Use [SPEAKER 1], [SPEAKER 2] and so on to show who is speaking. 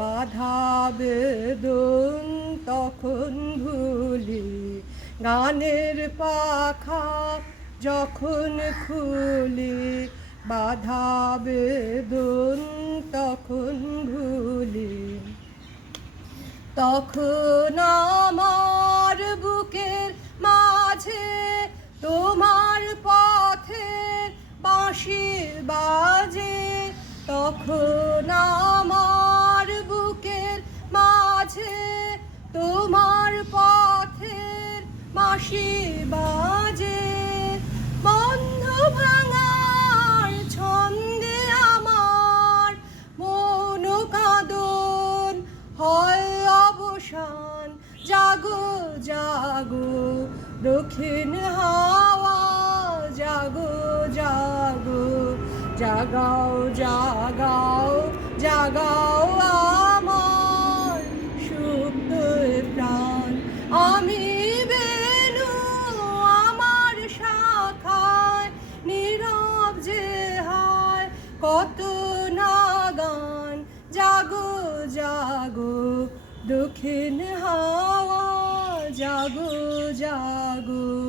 [SPEAKER 1] বাধা বেদন তখন ভুলি, গানের পাখা যখন খুলি, বাধা বেদন তখন ভুলি। তখন আমার বুকের মাঝে তোমার পথের বাঁশির বাজে, তখন মাঝে তোমার পথের মাসি বাজে। বন্ধ ভাঙার ছন্দে আমার মন কাঁদন। হয় অবসান, জাগো জাগো, দক্ষিণ হাওয়া, জাগো জাগো। জাগাও জাগাও জাগাও কত নাগান জাগো জাগো দক্ষিণ হাওয়া জাগো জাগো।